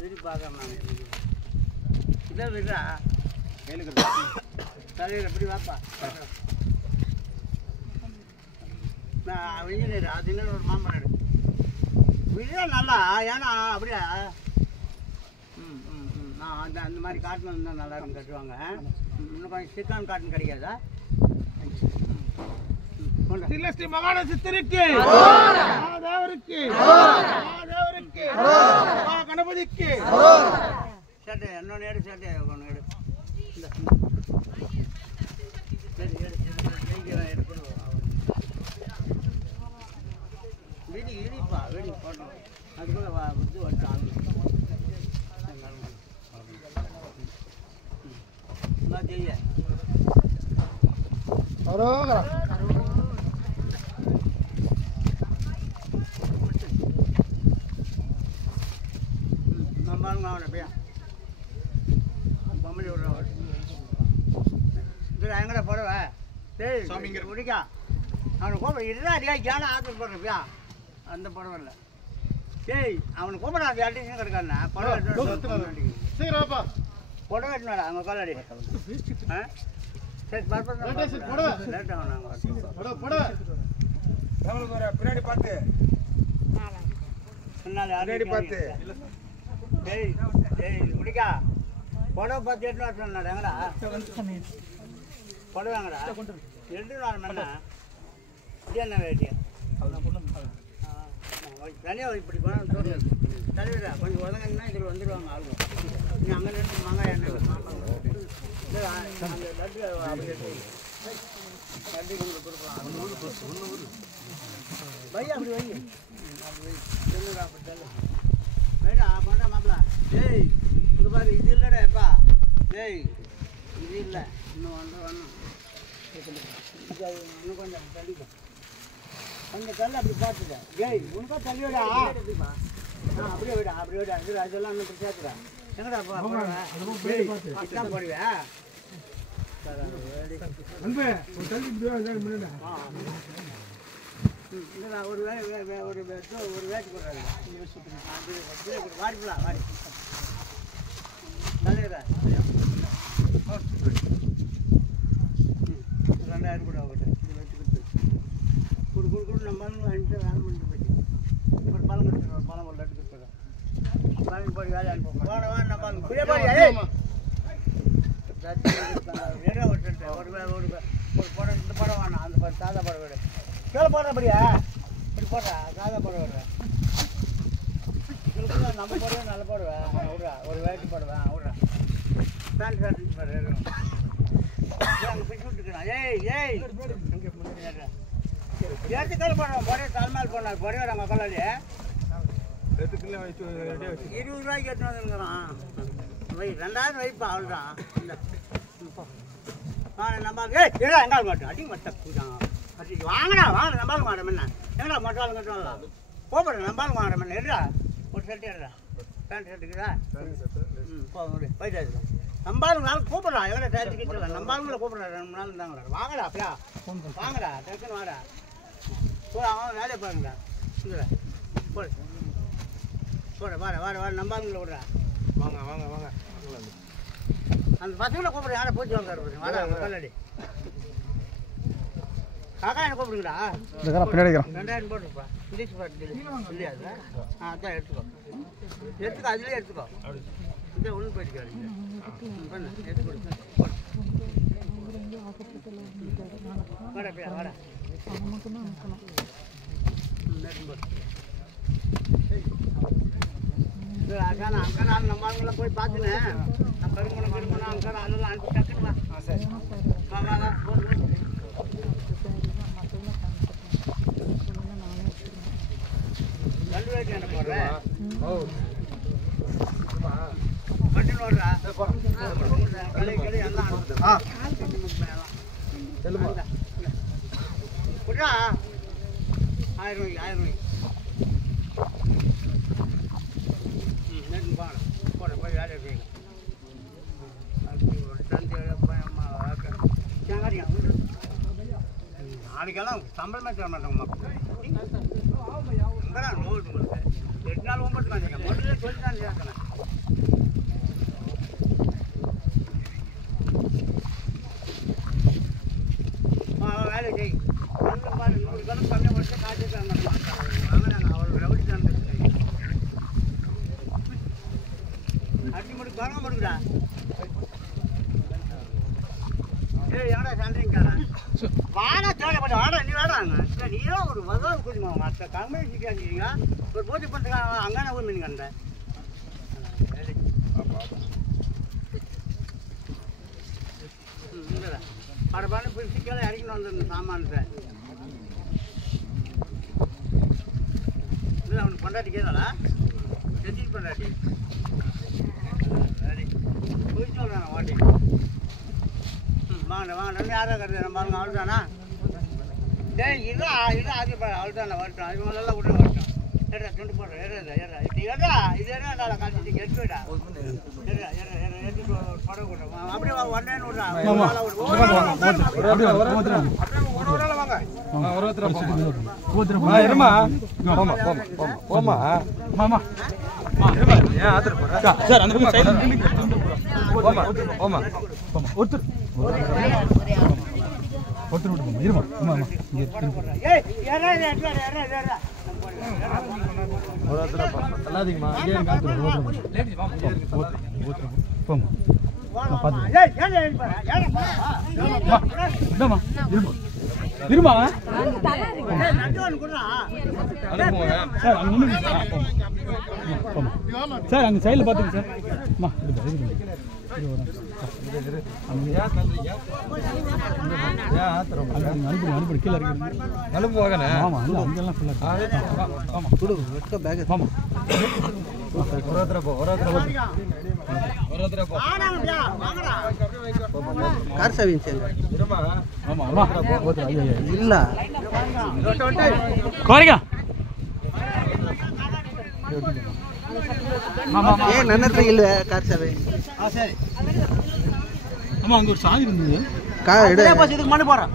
சரி பார்க்கலாம் நான் இதை விடுறா கேளுக்கு தலையில் எப்படி வாப்பா நான் இன்ஜினியர் அது இன்னொரு ஒரு மாம்பழம் விடுறா நல்லா ஏன்னா அப்படியா நான் அந்த மாதிரி காட்டன் இருந்தால் நல்லா இருக்கும் கட்டுவாங்க இன்னும் கொஞ்சம் சிக்கான் காட்டன் கிடைக்காதா ஸ்ரீ மகான சித்தருக்கு தேவருக்கு கணபதிக்கு சட்டை என்னொன்று எடு சட்டை ஒன்று எடு வெடி இடிப்பா வெடி போட்டோம் அதுக்குள்ள புத்து வச்சு செய்ய நம்மளுங்க அவனை பையா பொம்மலி விடுறவன் இது எங்கட போடுவ சரி முடிக்கா அவனை கூப்பிட இதுதான் அதிகா ஜான ஆற்றுக்கு போடுறப்பியா அந்த புடவை இல்லை சரி அவனை கூப்பிட அது அடிஷன் கிடக்காருண்ணா புடவை சீக்கிரப்பா புடவை எடுத்துனாடா அவங்க காலடி ஆ சரி லேட் ஆகும் பின்னாடி பார்த்து பின்னாடி பார்த்து சரி சரி முடிக்கா புடவை பார்த்து எடுத்து வர சொன்னாடா எங்கடா புடவைங்கடா எடுத்துன்னு வரணும்னா இது என்ன வேட்டியா தனியாக இப்படி போனால் தலைவரா கொஞ்சம் உதங்கன்னா இதில் வந்துடுவாங்க ஆளுங்க நீங்கள் அங்கே இருந்து மாங்காய் எண்ணெய் அந்த லட்டு அப்படி லட்டு உங்களுக்கு கொடுக்கலாம் பையா அப்படி வை அப்படி வை சொல்லுடா அப்படி சொல்லு வைடா பண்ணா மாப்பிளா டேய் இங்கே பாரு இது இல்லைடா எப்பா டேய் இது இல்லை இன்னும் ஒன்றும் இன்னும் கொஞ்சம் தள்ளிப்பா கொஞ்சம் தள்ளி அப்படி பார்த்துக்க ஏய் உனக்கா தள்ளி விடா அப்படியே விடா அப்படியே விடா இது அதெல்லாம் இன்னும் சேர்த்துடா எங்கடா போடுவேன் ஒரு வேட்டு போடுறாங்க வாடிப்பலாம் வாடி தலைவரா 2000 கூட ஆகட்டும் குடு நம்ம அனுப்பிட்டு வேலை பண்ணிட்டு போயிட்டு ஒரு பழம் கொடுத்துருவோம் ஒரு பழம் ஒரு லட்டு கொடுத்துருவோம் பழம் போய் வேலை அனுப்போம் போன நம்ம ஒரு படம் இந்த படம் வேணாம் அந்த படம் சாதா படம் விடு கீழே போடுறபடியா இப்படி போடுறா சாதா படம் விடுறேன் நம்ம போடுவேன் நல்லா போடுவேன் விட்றா ஒரு வேட்டி போடுவேன் விட்றா பேண்ட் ஷர்ட் போடுறேன் அங்கே பிடிச்சி விட்டுக்கலாம் ஏய் ஏற்றுக்கால் போடுறோம் பொடைய தலைமையில் போனார் பொடைய நம்ம கொள்ளாடி 20 ரூபாய்க்கு எடுத்துன்னு வந்துருக்குறான் வை 2000 வைப்பா அவ்வளோதான் இல்லை நம்ம எங்கால் மாட்டோம் அடிக்க மாட்டேன் வாங்கடா வாங்க நம்பாலும் மாட்டோம் என்ன எங்கடா மொட்டாலும் கட்டலாம் போடுறேன் நம்பாலும் மாட்டோம் என்ன எடுறா ஒரு ஷர்ட் எடுறா பேண்ட் ஷர்ட்டுக்குதா போதும் போயிட்டு நம்பாலும் நாள் கூப்பிட்றா எவ்வளோ டேரக்ட் கிட்டலாம் நம்பாலுங்கள கூப்பிட்றா 2 நாள் இருந்தாங்களா வாங்கடா அப்படியா வாங்கடா டக்குன்னு வாடா அவன் வேலையை பாருங்கடா இல்லை போடு போட வாட நம்பாலுங்கள விட்றா வாங்க அந்த பசங்களை கூப்பிட்ற யாரை போச்சு வாங்க வாடா கல்லடி காக்கா என்ன கூப்பிடுங்கடா பின்னாடி 2000 போட்டுருப்பா இங்கிலீஷ் பாட்டு இல்லையா அதான் எடுத்துக்கோ அதுலேயே எடுத்துக்கோ இந்த ஒன்று போயிட்டு எடுத்து கொடுத்து வாடா அங்கே நான் நம்ம ஆளுங்களாம் போய் பார்த்துனேன் நான் கருமணம் அங்கே அதெல்லாம் அனுப்பி டக்குன்னு ரெண்டு வேட்டி என்ன போடுறேன் கட்டின்னு ஓடுறா கடை எல்லாம் விட்றா 1000 ரூபாய்க்கு நேற்று போட போய் வேலையை செய்யுங்க நாளைக்கெல்லாம் சம்பளமே தர மாட்டாங்க மக்கள் எங்கடா நோட்டு உங்களுக்கு 8 நாள் 9 நாள் முதல்ல சொல்லி தான் கேட்கணும் தொடங்க முடியுதா ஏய் யாரா சண்டைங்கடா வாடா தேடப்பட வாடா நீ வாடாங்க நீரோ ஒரு வதல் குடிமா மத்த கம்பெனி சிக்காதீங்க ஒரு போட்டி பண்றாங்க அங்கன போய் மீன் கண்ட பரபான பிரிச்சிக்கல இறங்கி வந்த சாமான்ட்ட இல்ல அவன் கொண்டாடி கேடா செட்டி கொண்டாடி சரி போய் சொல்றானே வாடி வாங்க வாங்க நம்ம யாரா கருது நம்ம பாருங்க அவ்வளோதானா டேய் இது ஆதி அவ்வளோதானே வரட்டும் அது நல்லா விட்டு வரட்டும் ஏறா துண்டு போடுறேன் ஏறா இது ஏறா காட்சி எடுத்துடா எடுத்துட்டு படம் கொடுறேன் அப்படியே வரேன்னு சார் அங்கே சைடில் பார்த்துங்க சார் அனுப்பி கீழே இருக்கு ஆமாம் இல்லை அங்கெல்லாம் ஃபுல்லாக ஆமாம் பேக் ஆமாம் கார் சர்வீஸ் ஆமாம் ஆமாம் இல்லை கோரிக்கா ஏன் நன்னத்துல இல்லை கார் சர்வீஸ் சரி ஆமாம் அங்கே ஒரு சாதி இருந்தது இதுக்கு மண்ணு போகிறேன்